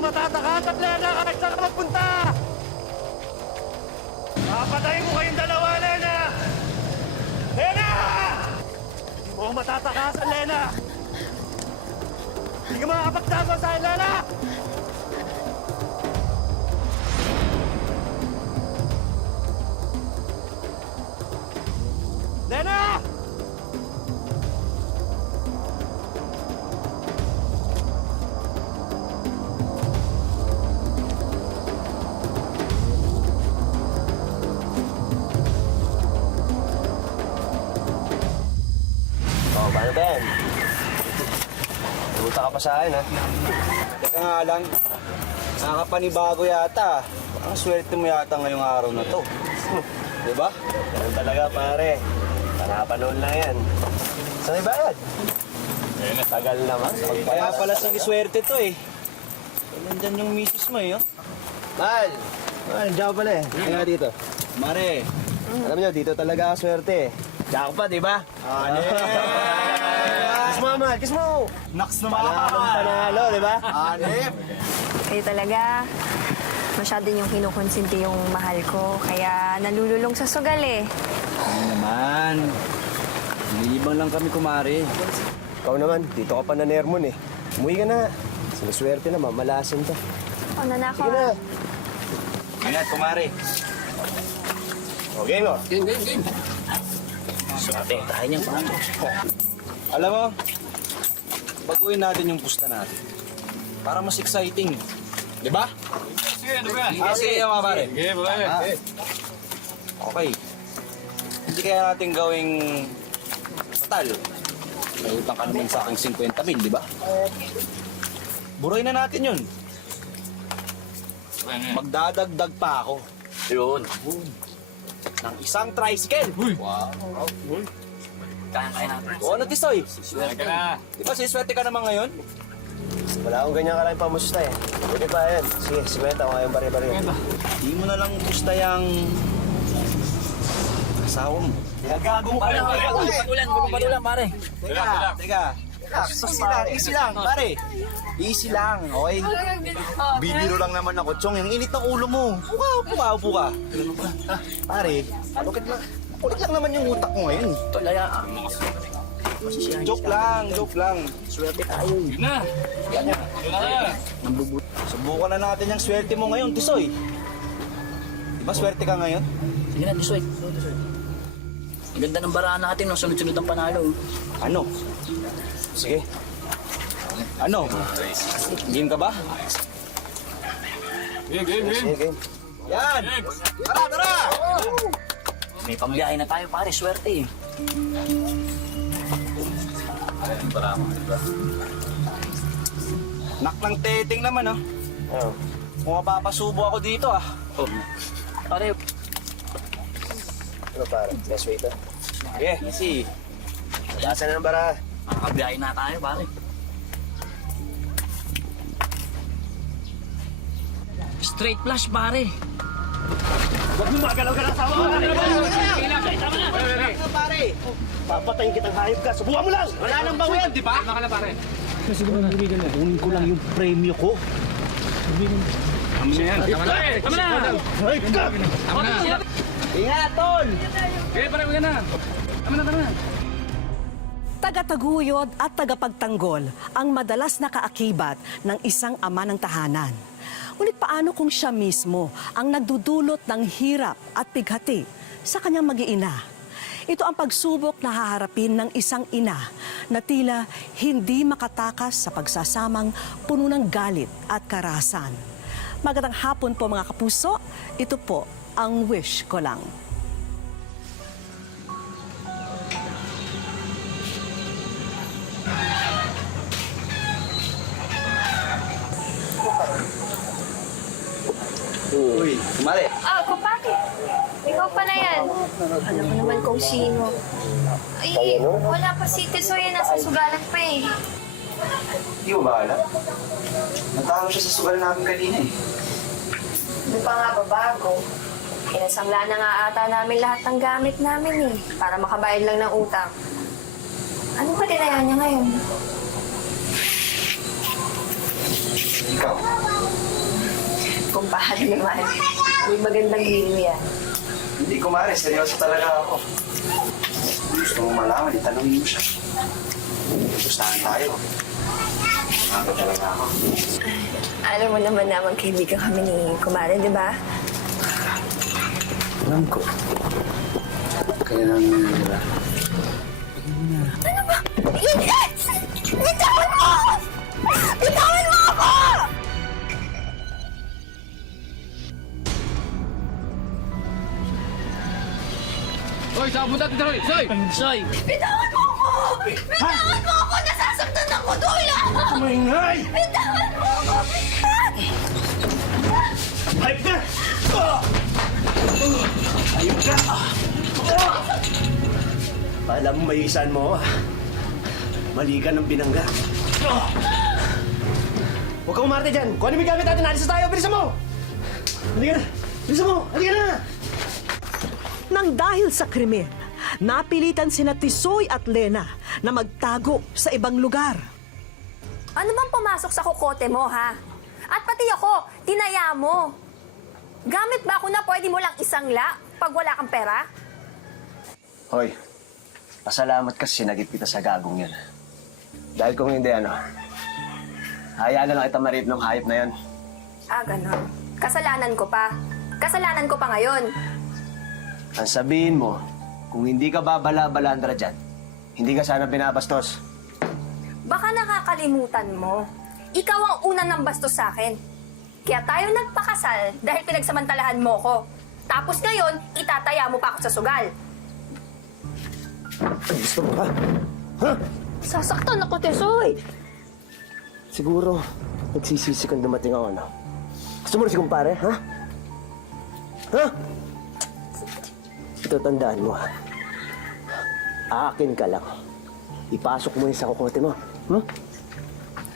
matatakas at Lena kahit saan ka magpunta! Papatayin ko kayong dalawa, Lena! Lena! Hindi mo ako matatakasan, Lena! Hindi ka makakapagtaso sa akin, Lena! Lena! Oh, paano ba yan? Nabuta ka pa sa akin, ha? Teka nga lang, nakakapanibago yata. Ang swerte mo yata ngayong araw na to. Diba? Ganun talaga, pare. Panapanoon lang yan. Saan may bayad? Tagal naman. Kaya pala sige swerte to eh. Nandyan yung misis mo eh, oh. Mahal! Mahal, diyan pala eh. Kaya dito. Mare, Alam niyo, dito talaga ang swerte eh. Jackpot, di ba? Ano? Kiss mo, mahal. Kiss mo! Naks na Panalong panalo, di ba? Anip! Kayo talaga, masyado yung kinukonsinti yung mahal ko. Kaya nalululong sa sugal eh. Ano naman? Nilibang lang kami kumari. Ikaw naman, dito ka pa na Nermon eh. Umuwi ka na. Sinuswerte na, mamalasin ka. O, nanakaw. Sige na. Ingat, kumari. Okay mo. Swerte tayo niyang paano. Alam mo, baguhin natin yung pusta natin. Para mas exciting. Di ba? Sige, ano ba? Sige, mga pare. Sige, babae. Okay. Hindi kaya natin gawing total. May utang ka naman sa aking 50,000, di ba? Buray na natin yun. Magdadagdag pa ako. Yun. Ng isang tricycle. Wow. Kaya natin. O ano, Tisoy? Sige na. Di ba siswerte ka naman ngayon? Wala akong ganyan kalang pamusta eh. Pwede pa yan. Sige, simenta ko ngayong bari-bari. Di mo na lang gusta yung asawa mo. Nagago ka lang. Patulan, pare. Teka. Easy lang, pare. Easy lang, okay? Bibiro lang naman ako, Chong. Yung init ng ulo mo. Upo ka. Pare, kulit lang naman yung utak mo ngayon. Joke lang. Swerte tayo. Yun na. Yun na. Subukan na natin yung swerte mo ngayon, Tisoy. Di ba swerte ka ngayon? Sige na, Tisoy. Ang ganda ng baraan natin, no? Sunod-sunod ang panalo. Ano? Sige. Ano? Game ka ba? Game. Sige. Yan! Tara! May pambiyahe na tayo, pare. Swerte eh. Nak ng teteng naman, ah. Ano? Kung mapapasubo ako dito, ah. Pare, Ano pare? Best way to? Sige, easy. Magasan na ng bara. makakabiyahe na tayo, pare. Straight flush, pare. Huwag mo magalaw-galaw sa awa. Pare! Papatayin kitang hayop ka. Subukan mo lang. Wala nang bawian, di ba? Tama ka na, pare. Kunin ko lang yung premyo ko. Tama na yan. Tama na. Hayop ka! Tama na. Ingat, tol! Okay, pare, huwag na. Tama na. Tagataguyod at tagapagtanggol ang madalas na kaakibat ng isang ama ng tahanan. Ngunit paano kung siya mismo ang nagdudulot ng hirap at pighati sa kanyang mag-iina? Ito ang pagsubok na haharapin ng isang ina na tila hindi makatakas sa pagsasamang puno ng galit at karahasan. Magandang hapon po mga kapuso, ito po ang Wish Ko Lang. Uy, kumari. Ah, bakit? Ikaw pa na yan. Alam mo naman kung sino. Ay, wala pa si Tisoy. Nasa sugalan pa eh. Di mo ba alam? Natalo siya sa sugal namin kanina eh. Hindi pa nga babago. Kinasangla na nga ata namin lahat ng gamit namin eh. Para makabayad lang ng utang. Ano ba tinaya niya ngayon? Ikaw, Bahal naman. May magandang hero yan. Hindi ko mare, seryoso talaga ako. Gusto mo malaman, itanongin mo siya. Gustahan tayo. Ano talaga ako? Alam mo naman na magkaibigan kami ni Kumare, di ba? Alam ko. Kaya namin nila. Ano ba? Bitawan mo ako! Bitawan mo ako! Hoy, saan punta dito? Soy! Soy! Bitawan mo ako! Bitawan mo ako! Nasasaktan ako doon! Maingay! Bitawan mo ako! Hayop ka! Hayop ka! Alam mo, may isan mo, mali ka ng binangga. Huwag kang umarte dyan. Kung ano may gamit natin, alis na tayo. Bilisan mo! Halika na! Bilisan mo! Halika na! Nang dahil sa krimen, napilitan sina Tisoy at Lena na magtago sa ibang lugar. Ano bang pumasok sa kokote mo, ha? At pati ako, tinaya mo. Gamit ba ako na pwede mo lang isangla pag wala kang pera? Hoy, pasalamat kasi sinagip kita sa gagong yan. Dahil kung hindi, hayaan na lang kita marip ng hayop na yan. Ah, ganon. Kasalanan ko pa. Kasalanan ko pa ngayon. Ang sabihin mo, kung hindi ka babala-balandra dyan, hindi ka sana binabastos. Baka nakakalimutan mo. Ikaw ang una ng bastos sa akin. Kaya tayo nagpakasal dahil pinagsamantalahan mo ko. Tapos ngayon, itataya mo pa ako sa sugal. Gusto mo, ha? Ha? Sasaktan ako, Tesoy. Siguro, nagsisisi kang dumating ako, no? Gusto mo na si kumpare, ha? Ha? Ito, tandaan mo, ha? Aakin ka lang. Ipasok mo yung sa kukote mo.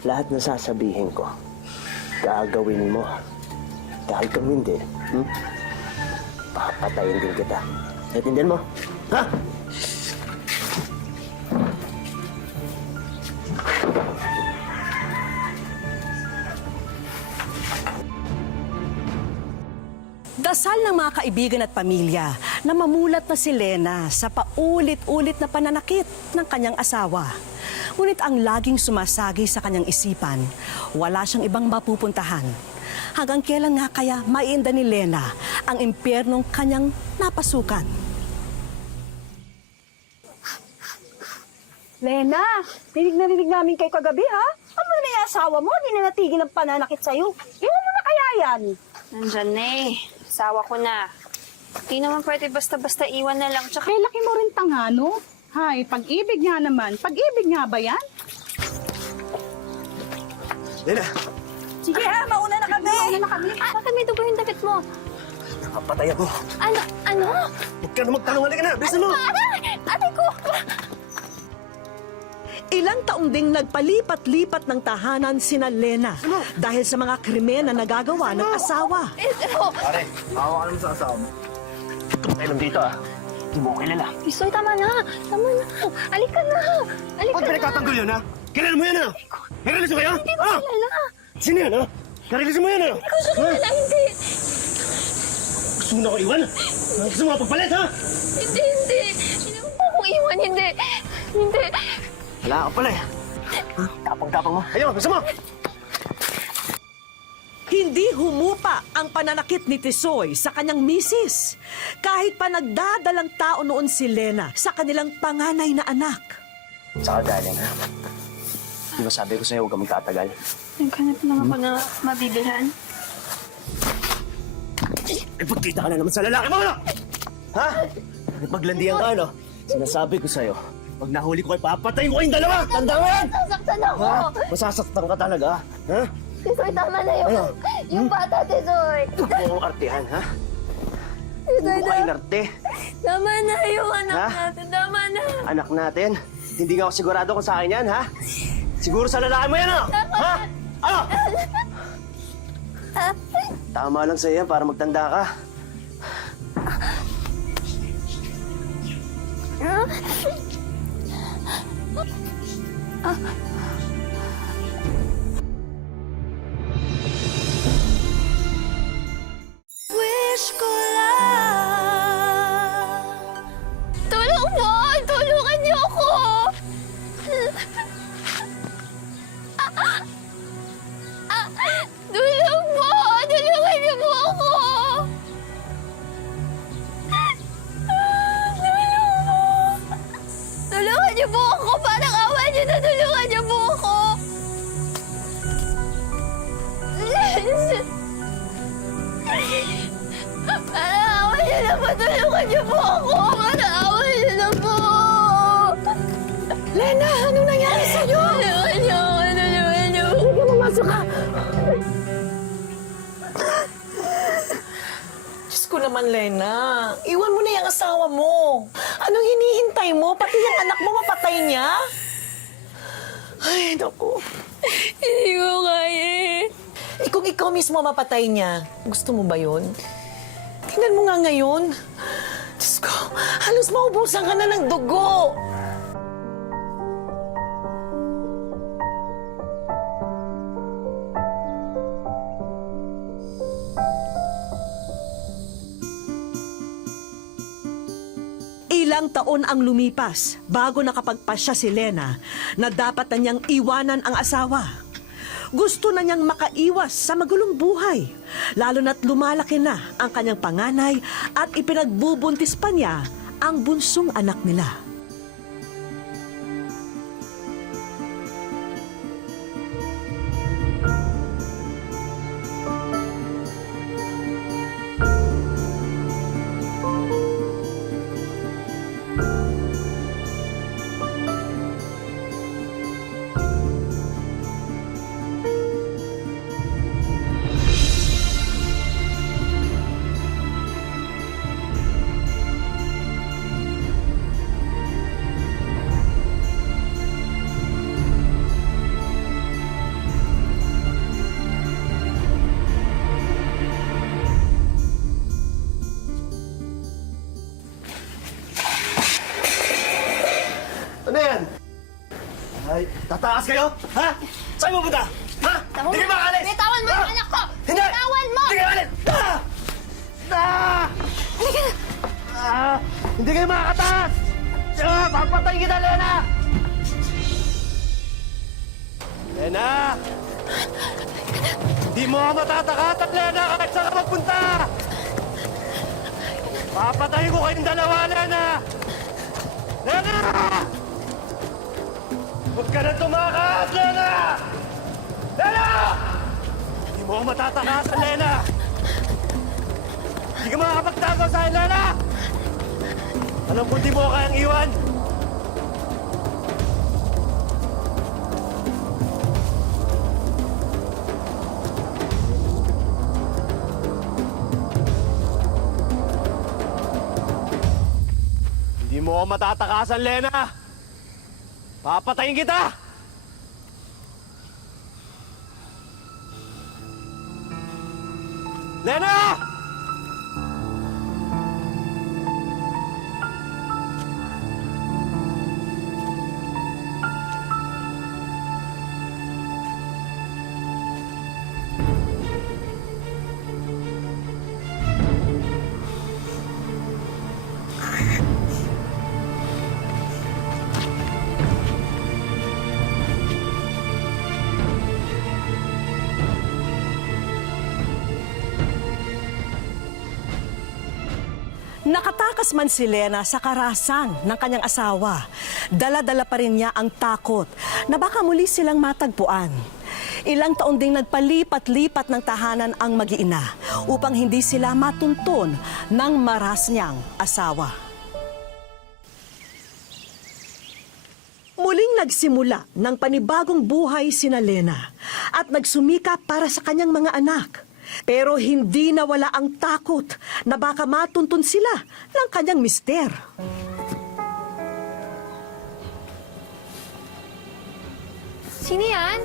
Lahat na sasabihin ko, gagawin mo. Dahil kung hindi, papatayin din kita. Naintindihan mo? Ha? Dasal ng mga kaibigan at pamilya na mamulat na si Lena sa paulit-ulit na pananakit ng kanyang asawa. Ngunit ang laging sumasagi sa kanyang isipan, wala siyang ibang mapupuntahan. Hanggang kailan nga kaya maiinda ni Lena ang impyernong kanyang napasukan? Lena, rinig namin kayo kagabi, ha? Ano na yung asawa mo? Hindi na natigil ang pananakit sa'yo. Iwan mo na kaya yan. Nandyan na eh. Sawa ko na. Di naman pwede basta-basta iwan na lang. Tsaka Kay laki mo rin tangano. Hay, pag-ibig nga naman. Pag-ibig nga ba yan? Lena, Sige ha, mauna na kami. Mauna na kami. bakit may dugo yung damit mo? nakapatay ako. Ano? Huwag ka na magtanong, halika na. Bilisan mo! Ate ko! Ilang taong ding nagpalipat-lipat ng tahanan sina Lena dahil sa mga krimen na nagagawa ng asawa. Pare, hawa ka naman sa asawa mo. Tayo lang dito, Hindi mo kilala. Isoy, tama na. Tama na. Alika na. Alika Huwag na. pinagtatanggol yan, ha? Kilala mo yan, ha? Karelisin mo kayo? Hindi ko kilala. Sino yan, ha? Karelisin mo yan, ha? Hindi ko siya kilala. Hindi. Gusto mo na ako iwan? Gusto mo ako pagpalit, ha? Hindi. Hindi mo pa akong iwan. Hindi. Wala ka pala, eh. Tapang-tapang mo. Ayun, gusto mo? Hindi humupa ang pananakit ni Tisoy sa kanyang misis. Kahit pa nagdadalang tao noon si Lena sa kanilang panganay na anak. Saka galing, ha? Di ba sabi ko sa'yo, huwag kang magtatagal? Naghanap lang ako na mabibilhan. Eh, pagkita ka na naman sa lalaki mo, ano? Ha? Maglandian ka, ano? Sinasabi ko sa'yo, pag nahuli ko kayo, papatayin ko kayong dalawa! Tanda mo yan! Nasaktan ako. Ha? Masasaktan ka talaga, ha? Tisoy, tama na yun. Ano? Yung bata, Tisoy. Huwag mo akong artehan, ha? Tisoy, Huwag mo kayo inarte. tama na yung anak Ha? natin. Tama na. Anak natin, hindi nga ako sigurado kung sa akin yan, ha? Siguro sa lalaki mo yan, ano? Ha? Ano? Tama lang sa'yo yan para magtanda ka. niyo po ako! Parang awa niyo na tulungan niyo po ako! Parang awa niyo na po! Tulungan niyo po ako! Parang awa niyo na po! Lena, anong nangyari sa'yo? Tulungan niyo ako! Tulungan niyo! Sige, pumasok ka. Diyos ko naman, Lena. Iwan mo na yung asawa mo. Anong hinihintay mo? Pati yung anak mo mapatay niya? Ay, naku. Hindi ko kaya eh. Kung ikaw mismo mapatay niya, gusto mo ba yun? Tingnan mo nga ngayon. Diyos ko, halos maubusan ka na ng dugo. Ilang taon ang lumipas bago nakapagpasya si Lena na dapat na niyang iwanan ang asawa. Gusto na niyang makaiwas sa magulong buhay, lalo na't lumalaki na ang kanyang panganay at ipinagbubuntis pa niya ang bunsong anak nila. Ano yan? Ay, tataas kayo? Ha? Saan mo punta? Ha? Hindi kayo makaalis! Bitawan mo yung anak ko! Hindi! Bitawan mo! Hindi kayo maalis! Hindi kayo makakataas! Papatayin kita, Lena! Lena! Hindi mo ako matatakat, Lena, kahit saan ka magpunta! Papatayin ko kayong dalawa, Lena! Lena! Huwag ka na tumakas, Lena! Lena! Hindi mo ako matatakasan, Lena! Hindi ka makakapagtago sa akin, Lena! Alam ko hindi mo ako kayang iwan! Hindi mo ako matatakasan, Lena! Papatayin kita! Lena! Nakatakas man si Lena sa karahasan ng kanyang asawa, dala-dala pa rin niya ang takot na baka muli silang matagpuan. Ilang taon ding nagpalipat-lipat ng tahanan ang mag-iina upang hindi sila matunton ng maras niyang asawa. Muling nagsimula ng panibagong buhay sina Lena at nagsumikap para sa kanyang mga anak. Pero hindi nawala ang takot na baka matuntun sila ng kanyang mister. Sino yan?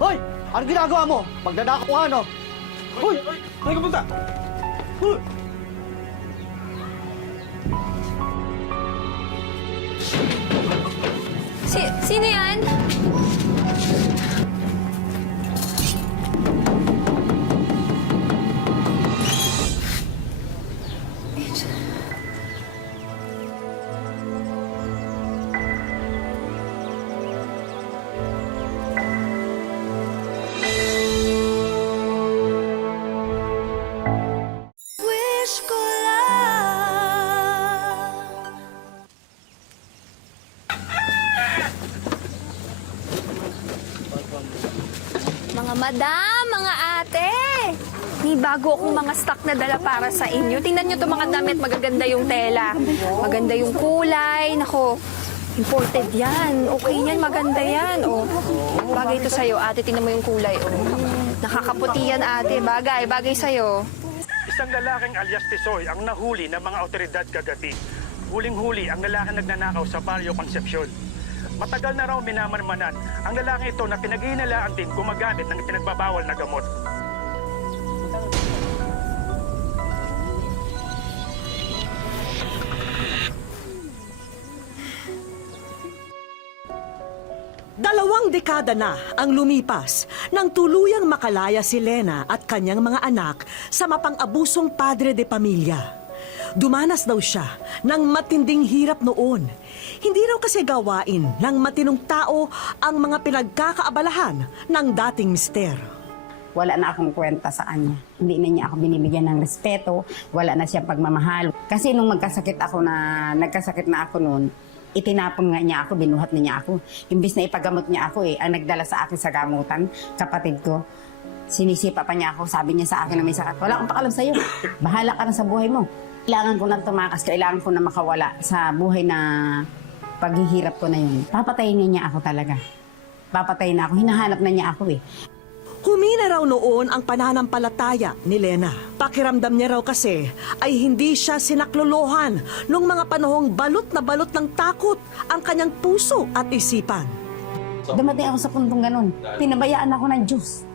Hoy! Ano ginagawa mo? Magdadako ka, no? Hoy! Saan ka punta? Hoy! Sino yan? Wish ko lang Mga madam, mga ate, may bago akong mga stock na dala para sa inyo. Tingnan nyo itong mga damit, magaganda yung tela. Maganda yung kulay. Nako, imported yan. Okay yan, maganda yan. Oh, bagay ito sa'yo, ate. Tingnan mo yung kulay. Oh. Nakakaputi yan, ate. Bagay sa'yo. Isang lalaking alias Tisoy ang nahuli ng mga otoridad kagabi. Huling-huli ang lalaking nagnanakaw sa Barrio Concepcion. Matagal na raw minamanmanan ang lalaki ito na pinaghihinalaan din gumagamit ng pinagbabawal na gamot. Dalawang dekada na ang lumipas nang tuluyang makalaya si Lena at kanyang mga anak sa mapang-abusong padre de pamilya. Dumanas daw siya ng matinding hirap noon. Hindi raw kasi gawain ng matinong tao ang mga pinagkakaabalahan ng dating mister. Wala na akong kwenta sa kanya. Hindi na niya ako binibigyan ng respeto, wala na siyang pagmamahal. Kasi nung nagkasakit na ako noon, itinapon nga niya ako, binuhat na niya ako. Imbis na ipagamot niya ako ang nagdala sa akin sa gamutan, kapatid ko. Sinisipa pa niya ako, sabi niya sa akin na may sakit. Wala akong pakalam sa'yo, bahala ka na sa buhay mo. Kailangan ko na tumakas, kailangan ko na makawala sa buhay na paghihirap ko na yun. Papatayin niya ako talaga. Papatayin na ako, hinahanap na niya ako Humina raw noon ang pananampalataya ni Lena. Pakiramdam niya raw kasi ay hindi siya sinaklolohan nung mga panahong balot na balot ng takot ang kanyang puso at isipan. Dumating ako sa puntong ganun. Pinabayaan ako ng Diyos.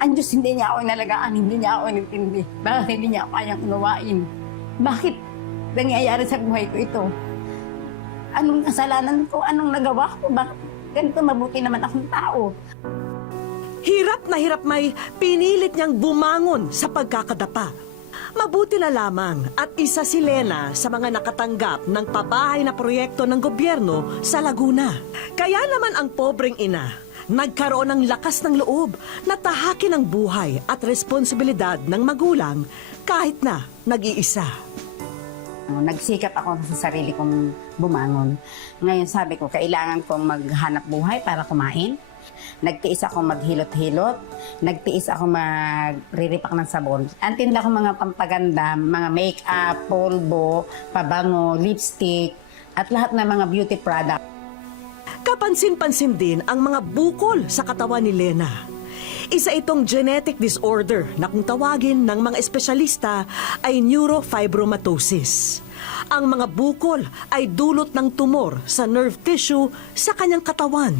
Ang Diyos hindi niya ako inalagaan, hindi niya ako inintindi. Bakit hindi niya ako kayang unawain? Bakit nangyayari sa buhay ko ito? Anong kasalanan ko? Anong nagawa ko? Bakit ganito mabuti naman akong tao? Hirap na hirap may pinilit niyang bumangon sa pagkakadapa. Mabuti na lamang at isa si Lena sa mga nakatanggap ng pabahay na proyekto ng gobyerno sa Laguna. Kaya naman ang pobreng ina nagkaroon ng lakas ng loob na tahakin ang buhay at responsibilidad ng magulang kahit na nag-iisa. Nagsikap ako sa sarili kong bumangon. Ngayon sabi ko, kailangan kong maghanap buhay para kumain. Nagtiis ako maghilot-hilot. Nagtiis ako magriripak ng sabon. Ang tinda ko mga pampaganda, mga make-up, polvo, pabango, lipstick, at lahat ng mga beauty product. Kapansin-pansin din ang mga bukol sa katawan ni Lena. Isa itong genetic disorder na kung tawagin ng mga espesyalista ay neurofibromatosis. Ang mga bukol ay dulot ng tumor sa nerve tissue sa kanyang katawan.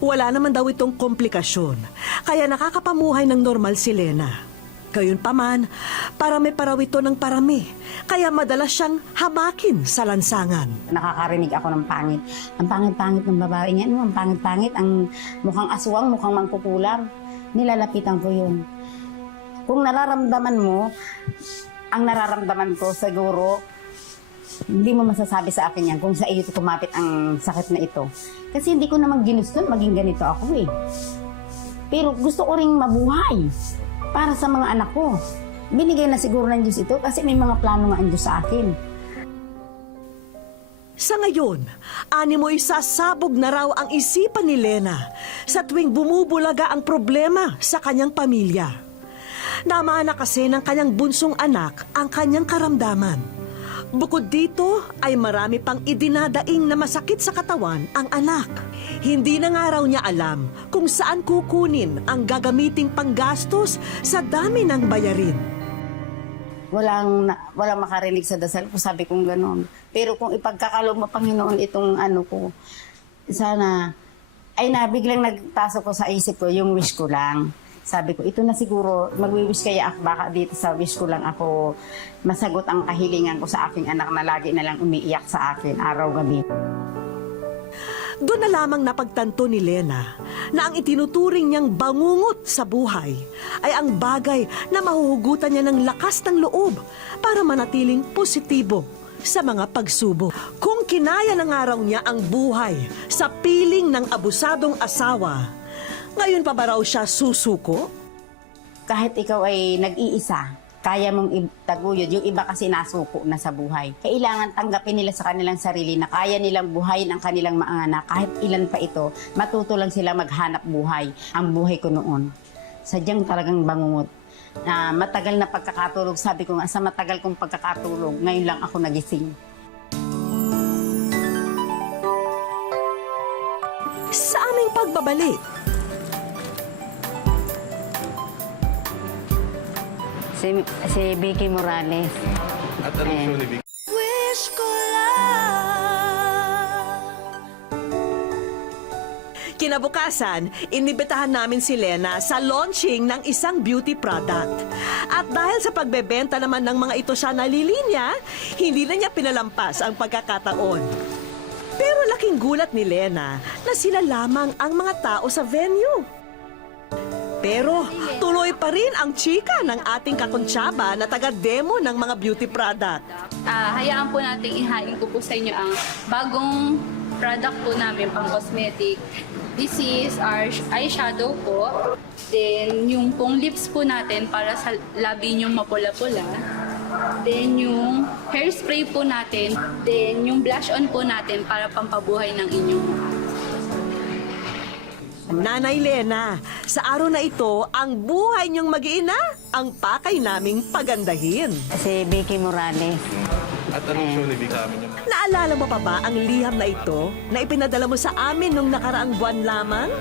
Wala naman daw itong komplikasyon, kaya nakakapamuhay ng normal si Lena. Gayunpaman, parami pa raw ito ng parami, kaya madalas siyang hamakin sa lansangan. Nakakarinig ako ng pangit. Ang pangit-pangit ng babae niya, ang pangit-pangit, ang mukhang aswang, mukhang mangkukulam. Nilalapitan ko yun. Kung nararamdaman mo, ang nararamdaman ko siguro, hindi mo masasabi sa akin yan kung sa iyo kumapit ang sakit na ito. Kasi hindi ko naman ginusto maging ganito ako Pero gusto ko ring mabuhay para sa mga anak ko. Binigay na siguro ng Diyos ito kasi may mga plano nga ang Diyos sa akin. Sa ngayon, animoy sasabog na raw ang isipan ni Lena sa tuwing bumubulaga ang problema sa kanyang pamilya. Namana kasi ng kanyang bunsong anak ang kanyang karamdaman. Bukod dito ay marami pang idinadaing na masakit sa katawan ang anak. Hindi na nga raw niya alam kung saan kukunin ang gagamiting panggastos sa dami ng bayarin. Walang makarinig sa dasal ko, sabi kong gano'n. Pero kung ipagkakaloob mo, Panginoon, itong ko, sana, ay biglang nagpasok ko sa isip ko, yung wish ko lang. Sabi ko, ito na siguro, magwi-wish kaya ako, baka dito sa wish ko lang ako masagot ang kahilingan ko sa aking anak na lagi na lang umiiyak sa akin, araw-gabi. Doon na lamang napagtanto ni Lena na ang itinuturing niyang bangungot sa buhay ay ang bagay na mahuhugutan niya ng lakas ng loob para manatiling positibo sa mga pagsubok. Kung kinaya ng araw niya ang buhay sa piling ng abusadong asawa, ngayon pa ba raw siya susuko? Kahit ikaw ay nag-iisa, kaya mong itaguyod. Yung iba kasi nasuko na sa buhay. Kailangan tanggapin nila sa kanilang sarili na kaya nilang buhayin ang kanilang mga anak. Kahit ilan pa ito, matuto lang sila maghanap buhay. Ang buhay ko noon, sadyang talagang bangungot. Matagal na pagkakatulog, sabi ko nga, sa matagal kong pagkakatulog, ngayon lang ako nagising. Sa aming pagbabalik, Si Vicky Morales. At anong show ni Vic? wish ko lang. Kinabukasan, inibitahan namin si Lena sa launching ng isang beauty product. At dahil sa pagbebenta naman ng mga ito siya nalilinya, hindi na niya pinalampas ang pagkakataon. Pero laking gulat ni Lena na sila lamang ang mga tao sa venue. Pero tuloy pa rin ang chika ng ating kakontsaba na taga-demo ng mga beauty product. Hayaan po natin ihain ko po sa inyo ang bagong product po namin pang cosmetic. This is our eyeshadow po. Then yung pong lips po natin para sa labi nyong mapula-pula. Then yung hairspray po natin. Then yung blush on po natin para pampabuhay ng inyong mukha. Nanay Lena, sa araw na ito, ang buhay niyong mag-iina, ang pakay naming pagandahin. Si Vicky Morales. At anong show ni Vic sa amin yung... Naalala mo pa ba ang liham na ito na ipinadala mo sa amin nung nakaraang buwan lamang?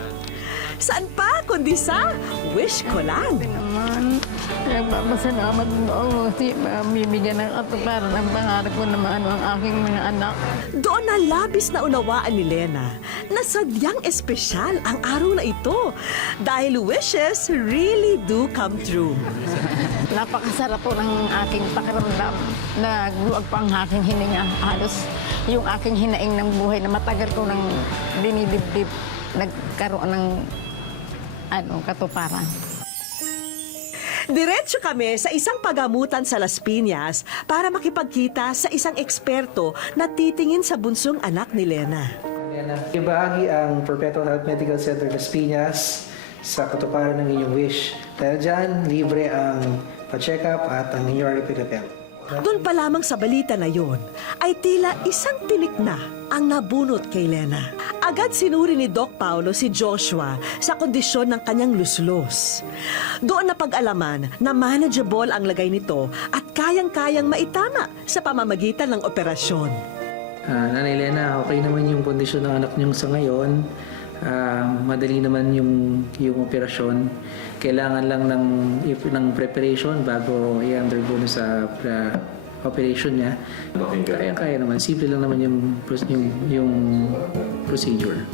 Saan pa kundi sa wish ko lang. Naman, nagpapasalamat po ako kasi bibigyan ng katuparan ang pangarap ko na maano ang aking mga anak. Doon na labis na unawaan ni Lena na sadyang espesyal ang araw na ito dahil wishes really do come true. Napakasarap po ng aking pakiramdam na guwag pa ang aking hininga. Halos yung aking hinaing ng buhay na matagal ko nang dinidibdib, nagkaroon ng katuparan. Diretso kami sa isang pagamutan sa Las Piñas para makipagkita sa isang eksperto na titingin sa bunsong anak ni Lena. Ibahagi ang Perpetual Health Medical Center Las Piñas sa katuparan ng inyong wish. Dahil dyan, libre ang pa-check up at ang inyong RP. Doon pa lamang sa balita na yon ay tila isang tinik na ang nabunot kay Lena. Agad sinuri ni Doc Paulo si Joshua sa kondisyon ng kanyang luslos. Doon na pag-alaman na manageable ang lagay nito at kayang-kayang maitama sa pamamagitan ng operasyon. Nanay Lena, okay naman yung kondisyon ng anak niyong sa ngayon. Madali naman yung operasyon. Kailangan lang ng preparation bago i-undergo sa operation niya. Kaya naman. Simple lang naman yung procedure.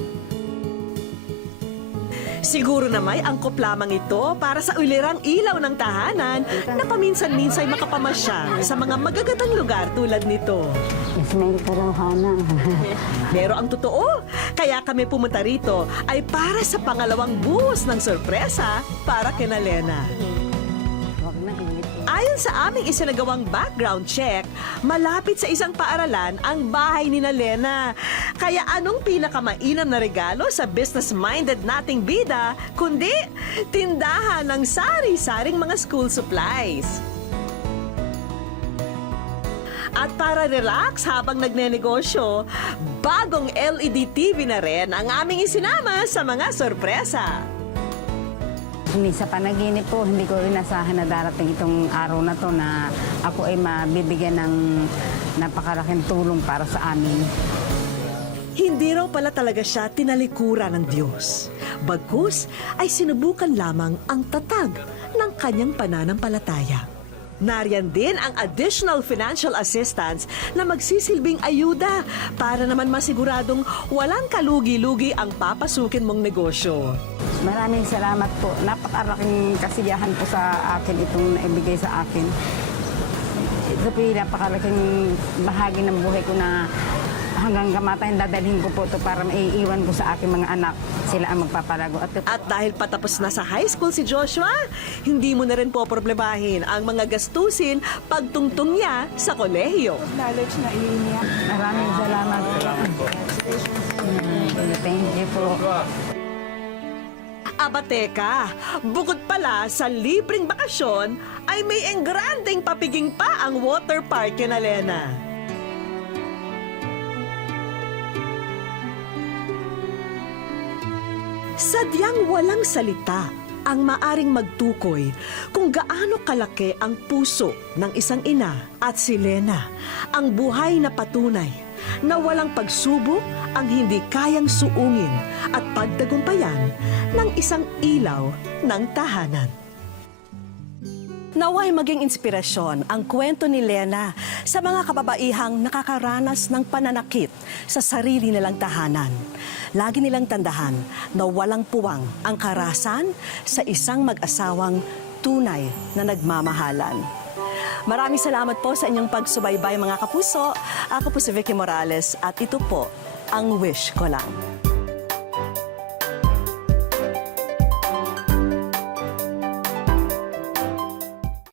Siguro na may angkop lamang ito para sa ulirang ilaw ng tahanan na paminsan-minsay makapamasya sa mga magagandang lugar tulad nito. Ismail Karauhana. Pero ang totoo, kaya kami pumunta rito ay para sa pangalawang buhos ng sorpresa para kina Lena. Ayon sa aming isinagawang background check, malapit sa isang paaralan ang bahay ni Lena. Kaya anong pinakamainam na regalo sa business-minded nating bida, kundi tindahan ng sari-saring mga school supplies. At para relax habang nagnenegosyo, bagong LED TV na rin ang aming isinama sa mga sorpresa. Hindi sa panaginip po, hindi ko inasahan na darating itong araw na to na ako ay mabibigyan ng napakalaking tulong para sa amin. Hindi raw pala talaga siya tinalikuran ng Diyos. Bagkus ay sinubukan lamang ang tatag ng kanyang pananampalataya. Nariyan din ang additional financial assistance na magsisilbing ayuda para naman masiguradong walang kalugi-lugi ang papasukin mong negosyo. Maraming salamat po. Napakalaking kasiyahan po sa akin itong naibigay sa akin. Ito po yung napakalaking bahagi ng buhay ko na hanggang kamatayan dadalhin ko po ito para maiiwan ko sa aking mga anak. Sila ang magpapalago. At dahil patapos na sa high school si Joshua, hindi mo na rin po problemahin ang mga gastusin pagtungtong niya sa kolehiyo. Knowledge na iinya. Maraming salamat po. Thank you po. Abateka, bukod pala sa libreng bakasyon, ay may engranding papiging pa ang water park kina Lena. Sadyang walang salita ang maaring magtukoy kung gaano kalaki ang puso ng isang ina at si Lena, ang buhay na patunay na walang pagsubok ang hindi kayang suungin at pagtagumpayan ng isang ilaw ng tahanan. Naway maging inspirasyon ang kwento ni Lena sa mga kababaihang nakakaranas ng pananakit sa sarili nilang tahanan. Lagi nilang tandahan na walang puwang ang karasan sa isang mag-asawang tunay na nagmamahalan. Maraming salamat po sa inyong pagsubaybay mga kapuso. Ako po si Vicky Morales at ito po ang Wish Ko Lang.